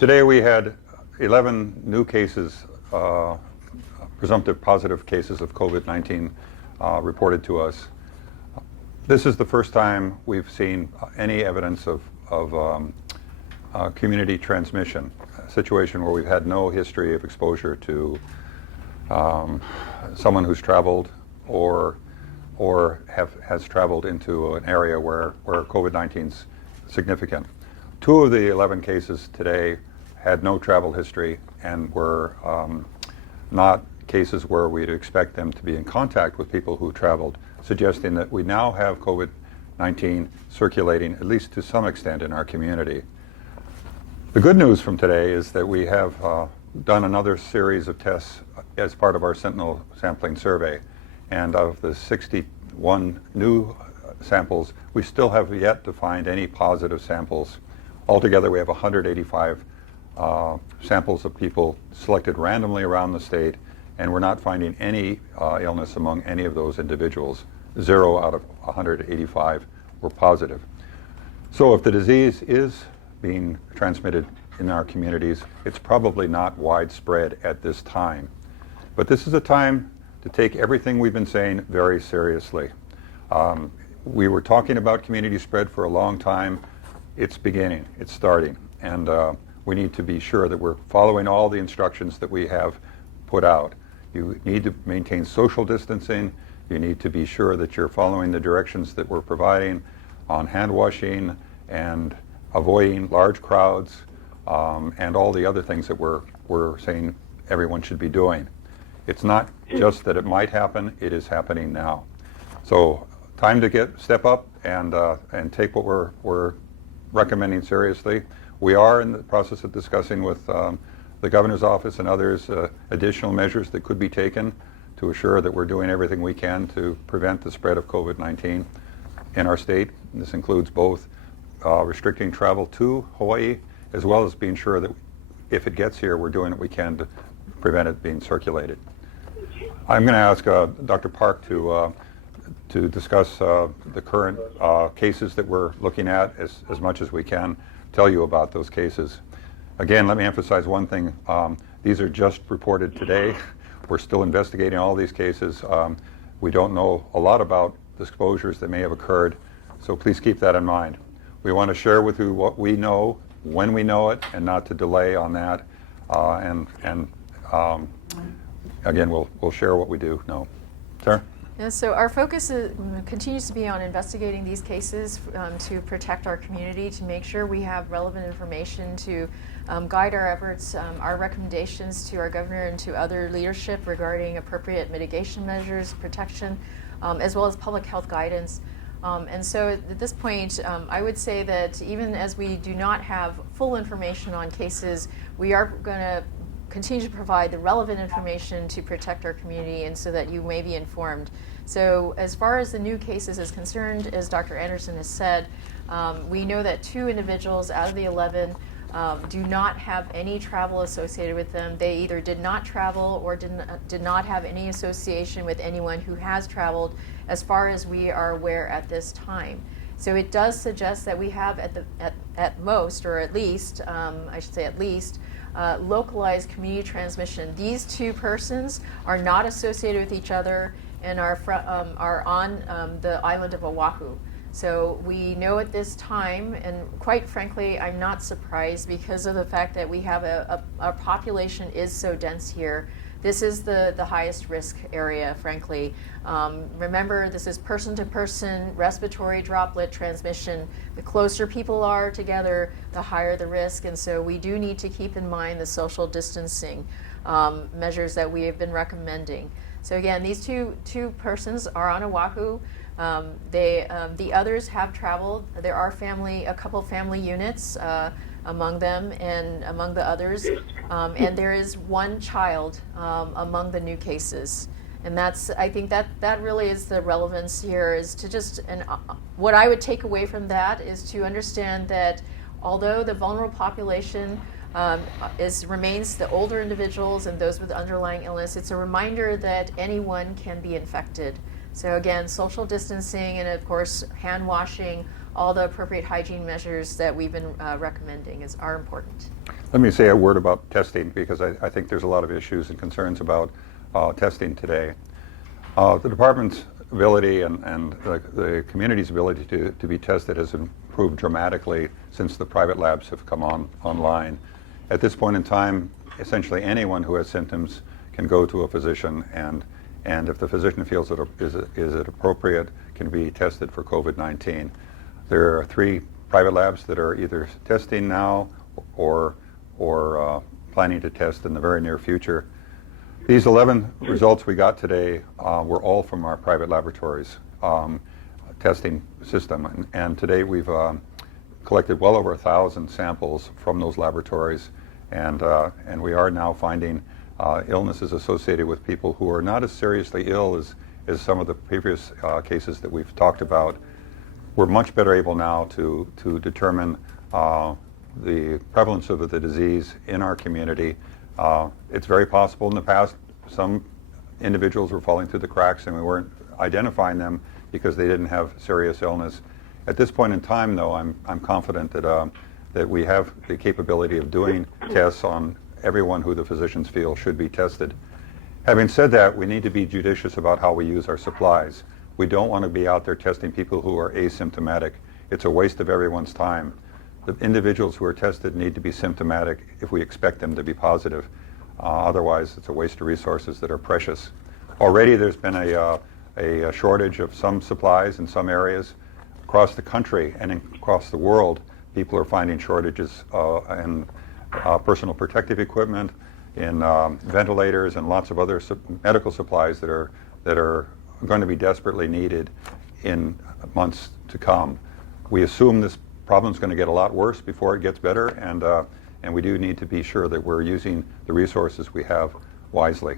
Today we had 11 new cases, presumptive positive cases of COVID-19 reported to us. This is the first time we've seen any evidence of community transmission, a situation where we've had no history of exposure to someone who's traveled or has traveled into an area where COVID-19 is significant. 2 of the 11 cases today had no travel history and were not cases where we'd expect them to be in contact with people who traveled, suggesting that we now have COVID-19 circulating, at least to some extent, in our community. The good news from today is that we have done another series of tests as part of our Sentinel sampling survey, and of the 61 new samples, we still have yet to find any positive samples. Altogether, we have 185 samples of people selected randomly around the state, and we're not finding any illness among any of those individuals. 0 out of 185 were positive. So if the disease is being transmitted in our communities, it's probably not widespread at this time. But this is a time to take everything we've been saying very seriously. We were talking about community spread for a long time. It's beginning, it's starting, and we need to be sure that we're following all the instructions that we have put out. You need to maintain social distancing. You need to be sure that you're following the directions that we're providing on hand washing and avoiding large crowds and all the other things that we're saying everyone should be doing. It's not just that it might happen, it is happening now. So time to step up and take what we're recommending seriously. We are in the process of discussing with the governor's office and others additional measures that could be taken to assure that we're doing everything we can to prevent the spread of COVID-19 in our state. And this includes both restricting travel to Hawaii, as well as being sure that if it gets here, we're doing what we can to prevent it being circulated. I'm going to ask Dr. Park to discuss the current cases that we're looking at as much as we can, tell you about those cases. Again, let me emphasize one thing. These are just reported today. We're still investigating all these cases. We don't know a lot about the exposures that may have occurred, so please keep that in mind. We want to share with you what we know, when we know it, and not to delay on that. Again, we'll share what we do know. Sarah? Yeah, so our focus continues to be on investigating these cases to protect our community, to make sure we have relevant information to guide our efforts, our recommendations to our governor and to other leadership regarding appropriate mitigation measures, protection, as well as public health guidance. And so at this point, I would say that even as we do not have full information on cases, we are going to continue to provide the relevant information to protect our community and so that you may be informed. So as far as the new cases is concerned, as Dr. Anderson has said, we know that 2 individuals out of the 11 do not have any travel associated with them. They either did not travel or did not have any association with anyone who has traveled, as far as we are aware at this time. So it does suggest that we have at most, or at least, I should say at least, localized community transmission. These 2 persons are not associated with each other and are on the island of Oahu. So we know at this time, and quite frankly, I'm not surprised because of the fact that we have our population is so dense here. This is the highest risk area, frankly. Remember, this is person-to-person respiratory droplet transmission. The closer people are together, the higher the risk, and so we do need to keep in mind the social distancing measures that we have been recommending. So again, these two persons are on Oahu. The others have traveled. There are a couple family units among them and among the others, and there is 1 child among the new cases. And I think that really is the relevance here, is to what I would take away from that is to understand that although the vulnerable population remains the older individuals and those with underlying illness, it's a reminder that anyone can be infected. So again, social distancing and of course hand washing all the appropriate hygiene measures that we've been recommending are important. Let me say a word about testing, because I think there's a lot of issues and concerns about testing today. The department's ability and the community's ability to be tested has improved dramatically since the private labs have come online. At this point in time, essentially anyone who has symptoms can go to a physician, and if the physician feels is it appropriate, can be tested for COVID-19. There are 3 private labs that are either testing now or planning to test in the very near future. These 11 results we got today were all from our private laboratories testing system, and today we've collected well over 1,000 samples from those laboratories, and we are now finding illnesses associated with people who are not as seriously ill as some of the previous cases that we've talked about. We're much better able now to determine the prevalence of the disease in our community. It's very possible in the past some individuals were falling through the cracks and we weren't identifying them because they didn't have serious illness. At this point in time, though, I'm confident that we have the capability of doing tests on everyone who the physicians feel should be tested. Having said that, we need to be judicious about how we use our supplies. We don't want to be out there testing people who are asymptomatic. It's a waste of everyone's time. The individuals who are tested need to be symptomatic if we expect them to be positive. Otherwise, it's a waste of resources that are precious. Already there's been a shortage of some supplies in some areas. Across the country and across the world, people are finding shortages in personal protective equipment, in ventilators, and lots of other medical supplies that are going to be desperately needed in months to come. We assume this problem is going to get a lot worse before it gets better, and we do need to be sure that we're using the resources we have wisely.